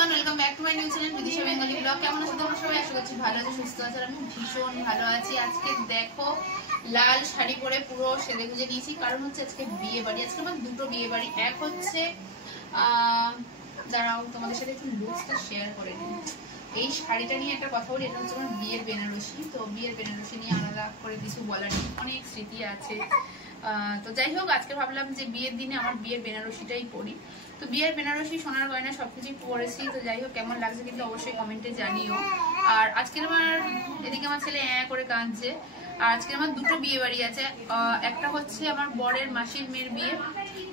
Everyone, welcome back to my new channel Bidisha Bengali blog. কেমন আছো তোমরা সবাই? আশা করছি ভালো আছো, সুস্থ আছো। আমি ভীষণ ভালো আছি। আজকে দেখো লাল শাড়ি পরে পুরো সেজে গুজে নিয়েছি, কারণ হচ্ছে আজকে বিয়ে বাড়ি। আজকে আমার দুটো বিয়ে বাড়ি। এক হচ্ছে দাঁড়াও তোমাদের সাথে একটু লুকসটা শেয়ার করে নিই। এই শাড়িটা নিয়ে একটা কথা বলি, এটা হচ্ছে আমার বিয়ের বেনারসি। তো বিয়ের বেনারসি নিয়ে আলাদা করে কিছু বলার নেই, অনেক স্মৃতি আছে। তো যাই হোক, আজকে ভাবলাম যে বিয়ের দিনে আমার বিয়ের বেনারসিটাই পরি। তো বিয়ের বেনারসি, সোনার গয়না সবকিছুই পরেছি। তো যাই হোক, কেমন লাগছে কিন্তু অবশ্যই কমেন্টে জানিও। আর আজকের আমার এদিকে আমার ছেলে করে কাঁদছে। আর আজকে আমার দুটো বিয়ে বাড়ি আছে। একটা হচ্ছে আমার বরের মাসির মেয়ের বিয়ে,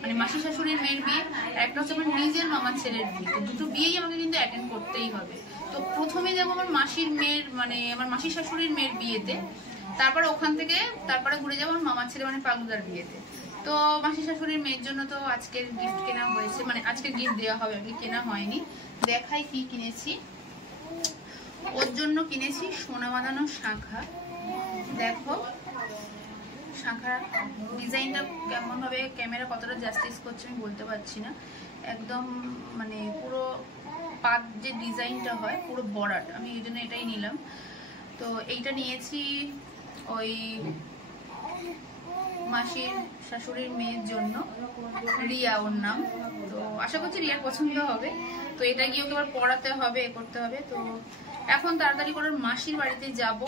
মানে মাসি শাশুড়ির মেয়ের বিয়ে, আর একটা হচ্ছে আমার নিজের মামার ছেলের বিয়ে। তো দুটো বিয়েই আমাকে কিন্তু অ্যাটেন্ড করতেই হবে। তো প্রথমে যাবো আমার মাসির মেয়ের, মানে আমার মাসি শাশুড়ির মেয়ের বিয়েতে। তারপরে ওখান থেকে ঘুরে যাবো আমার মামার ছেলে মানে পাগুদার বিয়েতে। তো মাসি শাশুড়ির মেয়ের জন্য তো আজকের গিফট কেনা হয়েছে, মানে আজকে গিফট দেওয়া হবে, আগে কেনা হয়নি। দেখাই কি কিনেছি। ওর জন্য কিনেছি সোনা বাঁধানো শাঁখা। দেখো শাঁখার ডিজাইনটা কেমন ভাবে ক্যামেরা কতটা জাস্টিস করছে আমি বলতে পারছি না। একদম মানে পুরো পাত যে ডিজাইনটা হয় পুরো বরাট, আমি এই জন্য এটাই নিলাম। তো এইটা নিয়েছি ওই মাসির শাশুড়ির মেয়ের জন্য, রিয়া ওর নাম। তো আশা করছি রিয়ার পছন্দ হবে। তো এটা গিয়ে ওকে আবার পড়াতে হবে, করতে হবে। তো এখন তাড়াতাড়ি করে মাসির বাড়িতে যাব,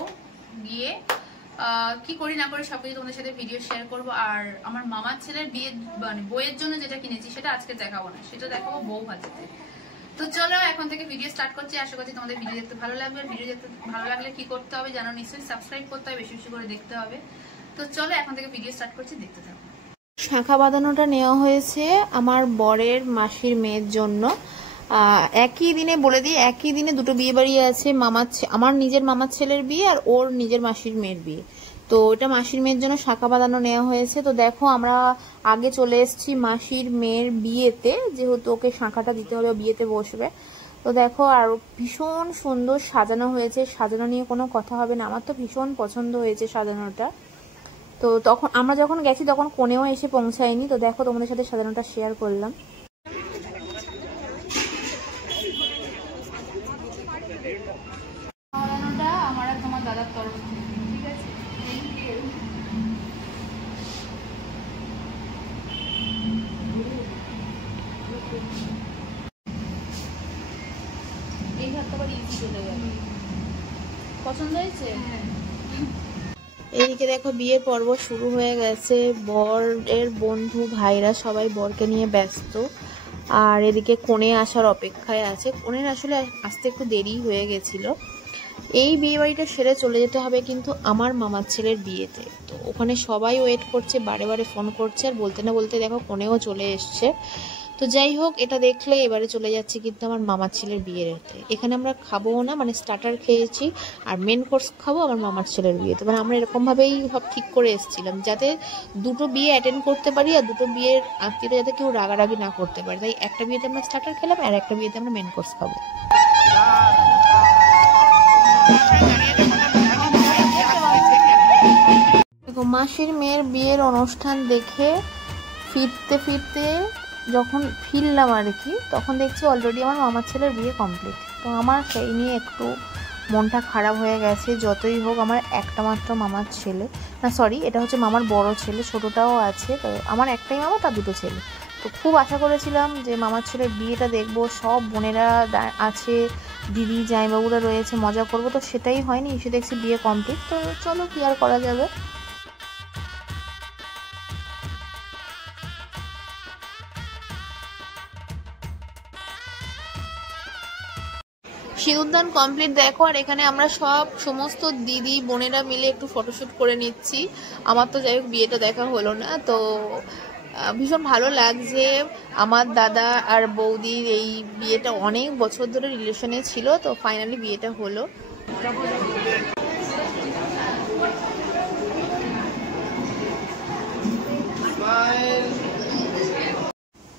গিয়ে কি করি না করি সবকিছু তোমাদের সাথে ভিডিও শেয়ার করব। আর আমার মামার ছেলের বিয়ে মানে বইয়ের জন্য যেটা কিনেছি সেটা আজকে দেখাবো না, সেটা দেখাবো বউ ভাজতে। তো চলো এখন থেকে ভিডিও স্টার্ট করছি। আশা করছি তোমাদের ভিডিও দেখতে ভালো লাগবে। ভিডিও দেখতে ভালো লাগলে কি করতে হবে জানো নিশ্চয়ই, সাবস্ক্রাইব করতে হবে, বেশি বেশি করে দেখতে হবে। তো চলো এখন থেকে ভিডিও স্টার্ট করছি, দেখতে থাকো। শাঁখা বাঁধানোটা নেওয়া হয়েছে আমার বরের মাসির মেয়ের জন্য। একই দিনে বলে দিই, একই দিনে দুটো বিয়ে বাড়ি আছে। আমার নিজের মামার ছেলের বিয়ে আর ওর নিজের মাসির মেয়ের বিয়ে। তো এটা মাসির মেয়ের জন্য শাঁখা বাঁধানো নেওয়া হয়েছে। তো দেখো আমরা আগে চলে এসেছি মাসির মেয়ের বিয়েতে, যেহেতু ওকে শাঁখাটা দিতে হবে, বিয়েতে বসবে। তো দেখো আর ভীষণ সুন্দর সাজানো হয়েছে। সাজানো নিয়ে কোনো কথা হবে না, আমার তো ভীষণ পছন্দ হয়েছে সাজানোটা। তো তখন আমরা যখন গেছি তখন কোণেও এসে পৌঁছায়নি। তো দেখো তোমাদের সাথে সাজানোটা শেয়ার করলাম। আমার আর তোমার দাদার তরফ থেকে, ঠিক আছে? এই ঘরটা আবার ইজি চলে গেল। পছন্দ হয়েছে? এদিকে দেখো বিয়ের পর্ব শুরু হয়ে গেছে। বরের বন্ধু ভাইরা সবাই বরকে নিয়ে ব্যস্ত। আর এদিকে কনে আসার অপেক্ষায় আছে। কনের আসলে আসতে একটু দেরি হয়ে গেছিল। এই বিয়ে বাড়িটা সেরে চলে যেতে হবে কিন্তু আমার মামার ছেলের বিয়েতে। তো ওখানে সবাই ওয়েট করছে, বারে বারে ফোন করছে। আর বলতে না বলতে দেখো কনেও চলে এসছে। তো যাই হোক, এটা দেখলে এবারে চলে যাচ্ছে কিন্তু আমার মামার ছেলের বিয়েতে। এখানে আমরা খাবোও না, মানে স্টার্টার খেয়েছি আর মেন কোর্স খাবো আমার মামার ছেলের বিয়েতে। মানে আমরা এরকমভাবেই সব ঠিক করে এসেছিলাম, যাতে দুটো বিয়ে অ্যাটেন্ড করতে পারি আর দুটো বিয়ের আত্মীয়রা যাতে কেউ রাগারাগি না করতে পারে। তাই একটা বিয়েতে আমরা স্টার্টার খেলাম আর একটা বিয়েতে আমরা মেন কোর্স খাবো। মাসির মেয়ের বিয়ের অনুষ্ঠান দেখে ফিরতে ফিরতে যখন ফিরলাম আর কি, তখন দেখছি অলরেডি আমার মামার ছেলের বিয়ে কমপ্লিট। তো আমার সেই নিয়ে একটু মনটা খারাপ হয়ে গেছে। যতই হোক আমার একটা মাত্র মামার ছেলে, না সরি এটা হচ্ছে মামার বড় ছেলে, ছোটোটাও আছে। তো আমার একটাই মামা, তার দুটো ছেলে। তো খুব আশা করেছিলাম যে মামার ছেলের বিয়েটা দেখবো, সব বোনেরা আছে, দিদি জামাইবাবুরা রয়েছে, মজা করবো। তো সেটাই হয়নি, এসে দেখছি বিয়ে কমপ্লিট। তো চলো কি আর করা যাবে। সিঁদুরদান কমপ্লিট দেখো। আর এখানে আমরা সমস্ত দিদি বোনেরা মিলে একটু ফটোশ্যুট করে নিচ্ছি। আমার তো যাই হোক বিয়েটা দেখা হলো না। তো ভীষণ ভালো লাগছে। আমার দাদা আর বৌদির এই বিয়েটা অনেক বছর ধরে রিলেশনে ছিল, তো ফাইনালি বিয়েটা হলো।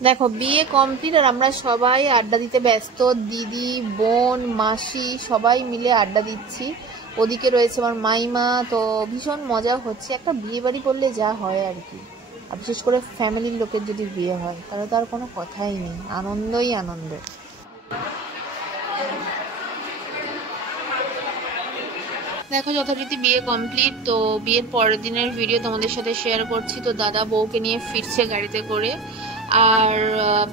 দেখো বিয়ে কমপ্লিট আর আমরা সবাই আড্ডা দিতে ব্যস্ত। দিদি, বোন, মাসি সবাই মিলে আড্ডা দিচ্ছি। ওদিকে রয়েছে আমার মাইমা। তো ভীষণ মজা হচ্ছে। একটা বিয়ে বাড়ি করলে যা হয় আর কি, আর বিশেষ করে ফ্যামিলির লোকের যদি বিয়ে হয় তাহলে তো আর কোনো কথাই নেই, আনন্দই আনন্দ। দেখো যথারীতি বিয়ে কমপ্লিট। তো বিয়ের পরের দিনের ভিডিও তোমাদের সাথে শেয়ার করছি। তো দাদা বউকে নিয়ে ফিরছে গাড়িতে করে। আর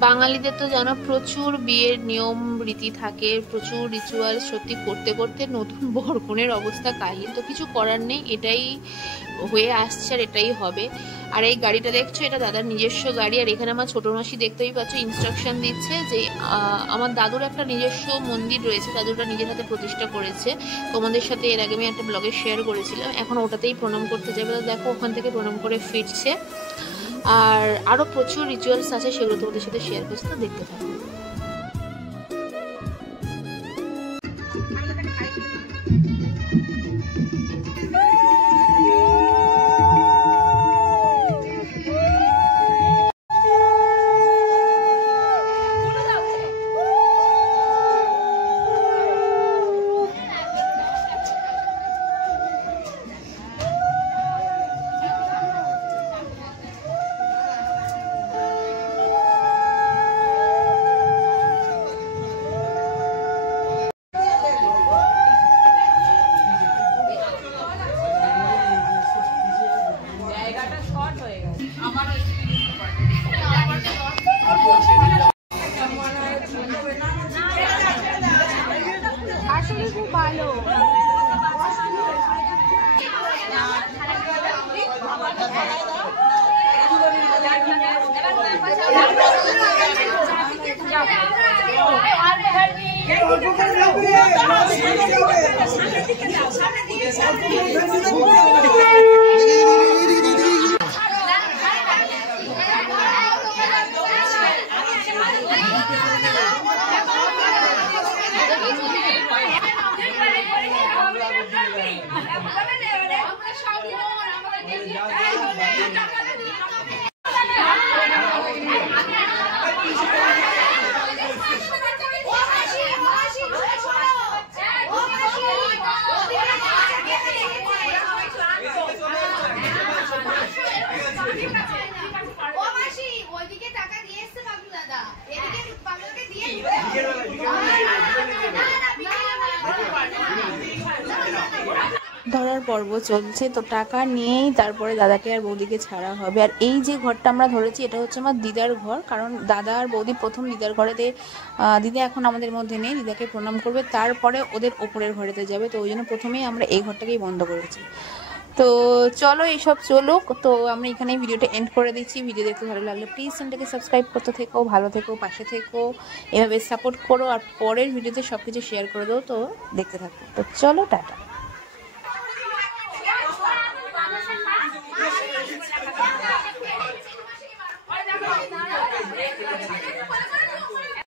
বাঙালিদের তো জানো প্রচুর বিয়ের নিয়ম রীতি থাকে, প্রচুর রিচুয়াল, সত্যি করতে করতে নতুন বরকনের অবস্থা কাহিল। তো কিছু করার নেই, এটাই হয়ে আসছে আর এটাই হবে। আর এই গাড়িটা দেখছো, এটা দাদার নিজস্ব গাড়ি। আর এখানে আমার ছোট মাসি দেখতেই পাচ্ছ ইনস্ট্রাকশন দিচ্ছে যে আমার দাদুর একটা নিজস্ব মন্দির রয়েছে, দাদুটা নিজের হাতে প্রতিষ্ঠা করেছে। তোমাদের সাথে এর আগে আমি একটা ব্লগে শেয়ার করেছিলাম। এখন ওটাতেই প্রণাম করতে যাবে। দেখো ওখান থেকে প্রণাম করে ফিরছে। আর আরো প্রচুর রিচুয়ালস আছে, সেগুলো তোমাদের সাথে শেয়ার করছি, তো দেখতে থাকো। আসলে খুব ভালো। ধরার পর্ব চলছে, তো টাকা নিয়েই তারপরে দাদাকে আর বৌদিকে ছাড়া হবে। আর এই যে ঘরটা আমরা ধরেছি, এটা হচ্ছে আমার দিদার ঘর। কারণ দাদা আর বৌদি প্রথম দিদার ঘরেতে, দিদা এখন আমাদের মধ্যে নেই, দিদাকে প্রণাম করবে, তারপরে ওদের ওপরের ঘরেতে যাবে। তো ওই জন্য প্রথমেই আমরা এই ঘরটাকেই বন্ধ করেছি। তো চলো এইসব চলুক। তো আমরা এখানেই ভিডিওটা এন্ড করে দিচ্ছি। ভিডিও দেখতে ভালো লাগলে প্লিজ চ্যানেলটাকে সাবস্ক্রাইব করতে থেকো, ভালো থেকো, পাশে থেকো, এভাবে সাপোর্ট করো। আর পরের ভিডিওতে সব কিছু শেয়ার করে দাও। তো দেখতে থাকো। তো চলো টাটা।